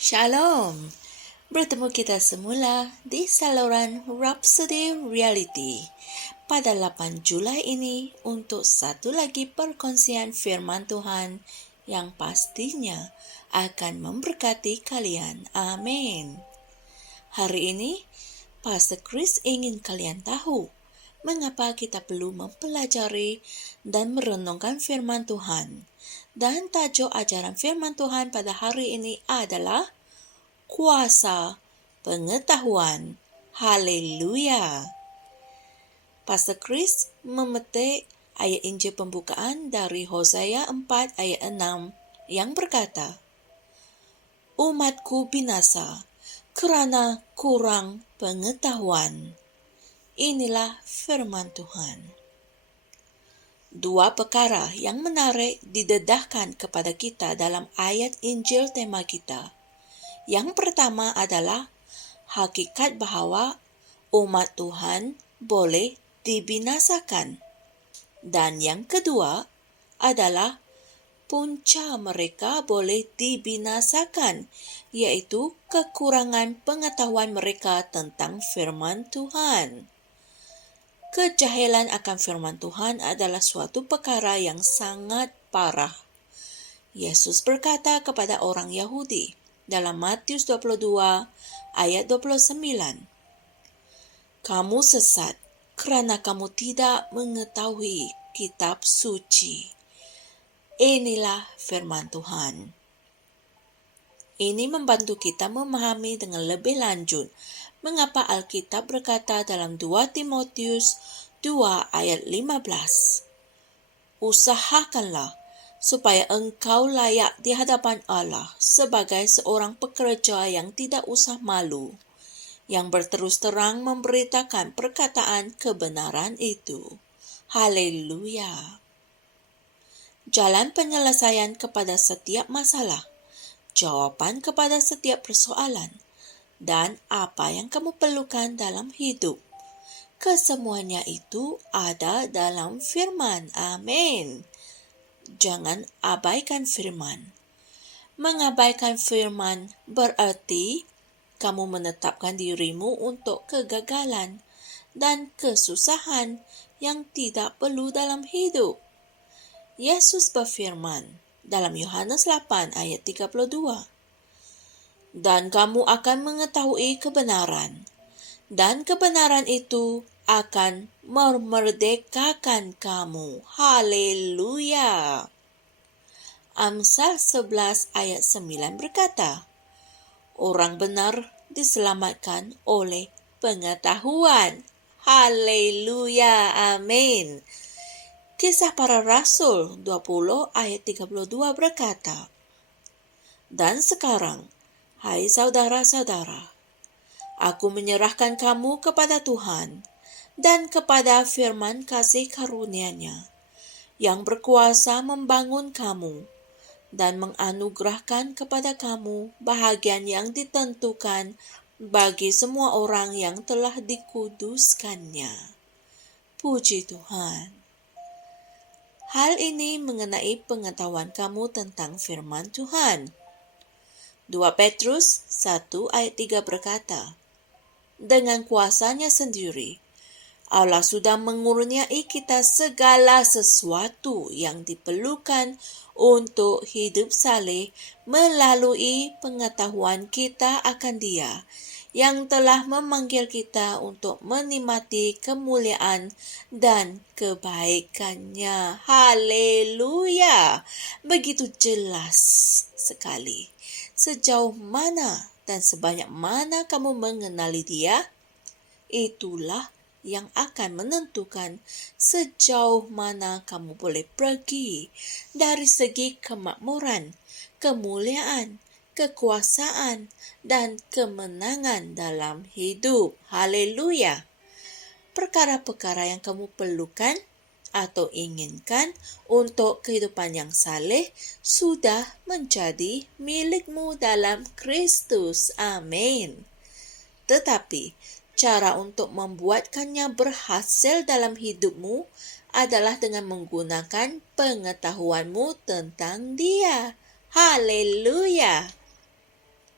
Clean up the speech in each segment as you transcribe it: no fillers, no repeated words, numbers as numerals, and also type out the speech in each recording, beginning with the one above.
Shalom, bertemu kita semula di saluran Rhapsody Reality pada 8 Julai ini untuk satu lagi perkongsian firman Tuhan yang pastinya akan memberkati kalian. Amin. Hari ini, Pastor Chris ingin kalian tahu mengapa kita perlu mempelajari dan merenungkan firman Tuhan. Dan tajuk ajaran firman Tuhan pada hari ini adalah kuasa pengetahuan. Haleluya. Pastor Chris memetik ayat Injil pembukaan dari Hosea 4 ayat 6 yang berkata, "Umatku binasa kerana kurang pengetahuan." Inilah firman Tuhan. Dua perkara yang menarik didedahkan kepada kita dalam ayat Injil tema kita. Yang pertama adalah hakikat bahawa umat Tuhan boleh dibinasakan. Dan yang kedua adalah punca mereka boleh dibinasakan, iaitu kekurangan pengetahuan mereka tentang firman Tuhan. Kejahilan akan firman Tuhan adalah suatu perkara yang sangat parah. Yesus berkata kepada orang Yahudi dalam Matius 22 ayat 29, "Kamu sesat kerana kamu tidak mengetahui kitab suci." Inilah firman Tuhan. Ini membantu kita memahami dengan lebih lanjut mengapa Alkitab berkata dalam 2 Timotius 2 ayat 15, "Usahakanlah supaya engkau layak di hadapan Allah sebagai seorang pekerja yang tidak usah malu, yang berterus terang memberitakan perkataan kebenaran itu." Haleluya. Jalan penyelesaian kepada setiap masalah, jawapan kepada setiap persoalan, dan apa yang kamu perlukan dalam hidup. Kesemuanya itu ada dalam firman. Amin. Jangan abaikan firman. Mengabaikan firman berarti kamu menetapkan dirimu untuk kegagalan dan kesusahan yang tidak perlu dalam hidup. Yesus berfirman dalam Yohanes 8 ayat 32, "Dan kamu akan mengetahui kebenaran, dan kebenaran itu akan memerdekakan kamu." Haleluya. Amsal 11 ayat 9 berkata, "Orang benar diselamatkan oleh pengetahuan." Haleluya. Amin. Kisah Para Rasul 20 ayat 32 berkata, "Dan sekarang, hai saudara-saudara, aku menyerahkan kamu kepada Tuhan dan kepada firman kasih karunia-Nya yang berkuasa membangun kamu dan menganugerahkan kepada kamu bahagian yang ditentukan bagi semua orang yang telah dikuduskannya." Puji Tuhan. Hal ini mengenai pengetahuan kamu tentang firman Tuhan. 2 Petrus 1 ayat 3 berkata, "Dengan kuasa-Nya sendiri, Allah sudah mengurniai kita segala sesuatu yang diperlukan untuk hidup saleh melalui pengetahuan kita akan Dia, yang telah memanggil kita untuk menikmati kemuliaan dan kebaikan-Nya." Haleluya. Begitu jelas sekali. Sejauh mana dan sebanyak mana kamu mengenali Dia, itulah yang akan menentukan sejauh mana kamu boleh pergi dari segi kemakmuran, kemuliaan, kekuasaan, dan kemenangan dalam hidup. Haleluya. Perkara-perkara yang kamu perlukan atau inginkan untuk kehidupan yang saleh sudah menjadi milikmu dalam Kristus. Amin. Tetapi cara untuk membuatkannya berhasil dalam hidupmu adalah dengan menggunakan pengetahuanmu tentang Dia. Haleluya.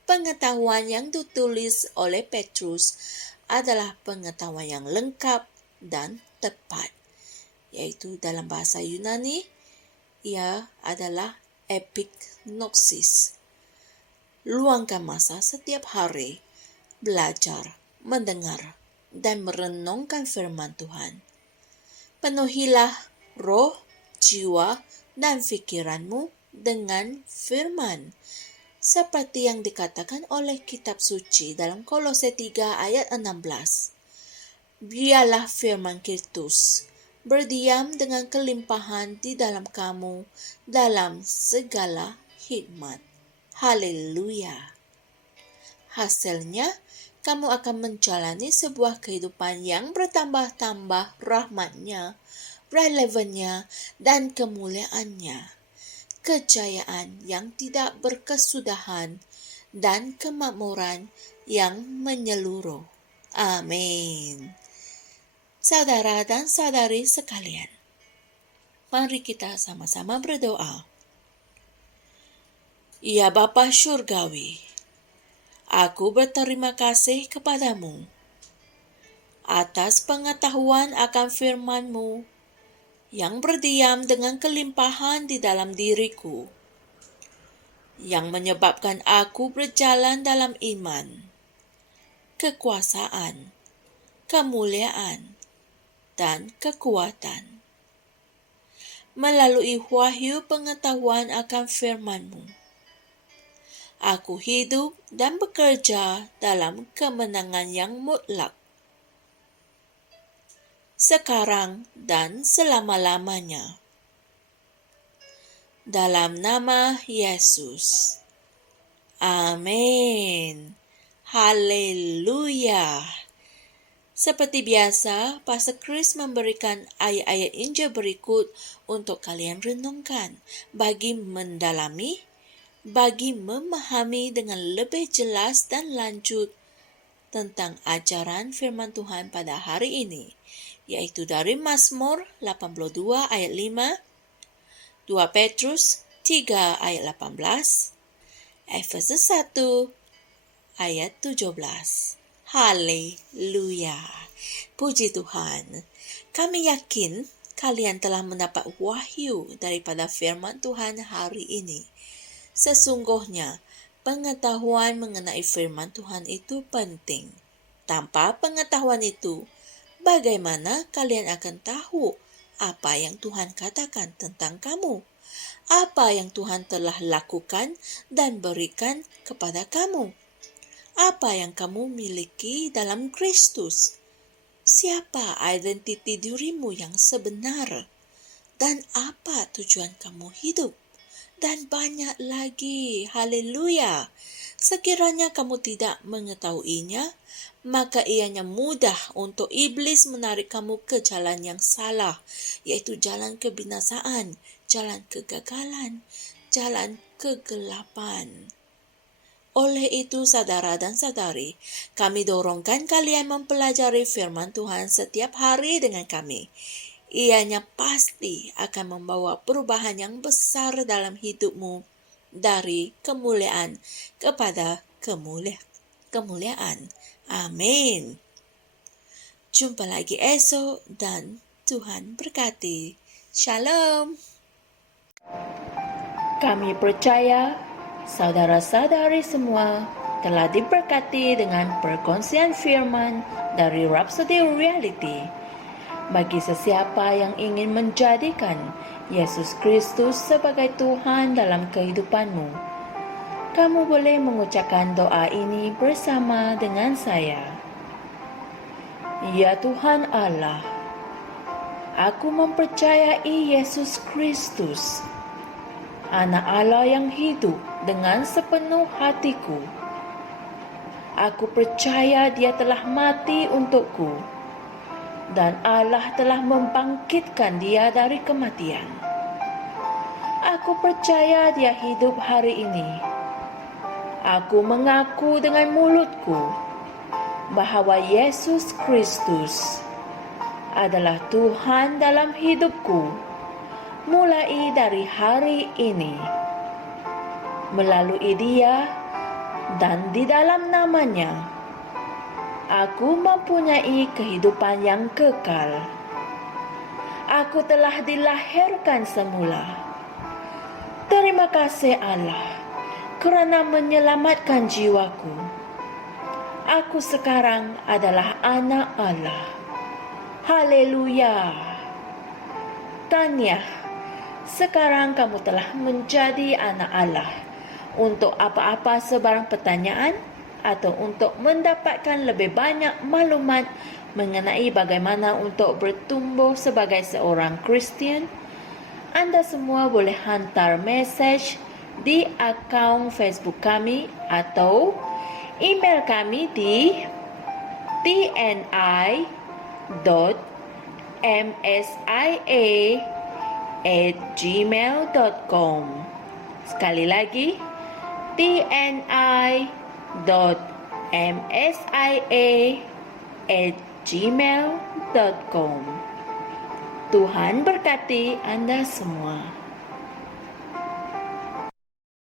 Pengetahuan yang ditulis oleh Petrus adalah pengetahuan yang lengkap dan tepat, yaitu dalam bahasa Yunani, ia adalah epignosis. Luangkan masa setiap hari, belajar, mendengar, dan merenungkan firman Tuhan. Penuhilah roh, jiwa, dan pikiranmu dengan firman, seperti yang dikatakan oleh kitab suci dalam Kolose 3 ayat 16. Biarlah firman Kristus berdiam dengan kelimpahan di dalam kamu dalam segala hikmat. Haleluya. Hasilnya, kamu akan menjalani sebuah kehidupan yang bertambah-tambah rahmatnya, relevannya, dan kemuliaannya. Kejayaan yang tidak berkesudahan dan kemakmuran yang menyeluruh. Amin. Saudara dan saudari sekalian, mari kita sama-sama berdoa. Ya Bapa Syurgawi, aku berterima kasih kepadamu atas pengetahuan akan firman-Mu yang berdiam dengan kelimpahan di dalam diriku, yang menyebabkan aku berjalan dalam iman, kekuasaan, kemuliaan, dan kekuatan. Melalui wahyu pengetahuan akan firman-Mu, aku hidup dan bekerja dalam kemenangan yang mutlak, sekarang dan selama-lamanya. Dalam nama Yesus. Amin. Haleluya. Seperti biasa, Pastor Chris memberikan ayat-ayat Injil berikut untuk kalian renungkan bagi mendalami, bagi memahami dengan lebih jelas dan lanjut tentang ajaran firman Tuhan pada hari ini, yaitu dari Mazmur 82 ayat 5, 2 Petrus 3 ayat 18, Efesus 1 ayat 17. Haleluya. Puji Tuhan. Kami yakin kalian telah mendapat wahyu daripada firman Tuhan hari ini. Sesungguhnya, pengetahuan mengenai firman Tuhan itu penting. Tanpa pengetahuan itu, bagaimana kalian akan tahu apa yang Tuhan katakan tentang kamu? Apa yang Tuhan telah lakukan dan berikan kepada kamu? Apa yang kamu miliki dalam Kristus? Siapa identiti dirimu yang sebenar? Dan apa tujuan kamu hidup? Dan banyak lagi. Haleluya. Sekiranya kamu tidak mengetahuinya, maka ianya mudah untuk iblis menarik kamu ke jalan yang salah, yaitu jalan kebinasaan, jalan kegagalan, jalan kegelapan. Oleh itu, saudara dan saudari, kami dorongkan kalian mempelajari firman Tuhan setiap hari dengan kami. Ianya pasti akan membawa perubahan yang besar dalam hidupmu dari kemuliaan kepada kemuliaan. Amin. Jumpa lagi esok dan Tuhan berkati. Shalom. Kami percaya saudara-saudari semua telah diberkati dengan perkongsian firman dari Rhapsody Reality. Bagi sesiapa yang ingin menjadikan Yesus Kristus sebagai Tuhan dalam kehidupanmu, kamu boleh mengucapkan doa ini bersama dengan saya. Ya Tuhan Allah, aku mempercayai Yesus Kristus, Anak Allah yang hidup dengan sepenuh hatiku. Aku percaya Dia telah mati untukku, dan Allah telah membangkitkan Dia dari kematian. Aku percaya Dia hidup hari ini. Aku mengaku dengan mulutku bahwa Yesus Kristus adalah Tuhan dalam hidupku mulai dari hari ini. Melalui Dia dan di dalam nama-Nya aku mempunyai kehidupan yang kekal. Aku telah dilahirkan semula. Terima kasih Allah kerana menyelamatkan jiwaku. Aku sekarang adalah anak Allah. Haleluya. Tahniah, sekarang kamu telah menjadi anak Allah. Untuk apa-apa sebarang pertanyaan atau untuk mendapatkan lebih banyak maklumat mengenai bagaimana untuk bertumbuh sebagai seorang Kristian, anda semua boleh hantar mesej di akaun Facebook kami atau email kami di tni.msia@gmail.com. Sekali lagi, tni.msia@gmail.com. Tuhan berkati Anda semua.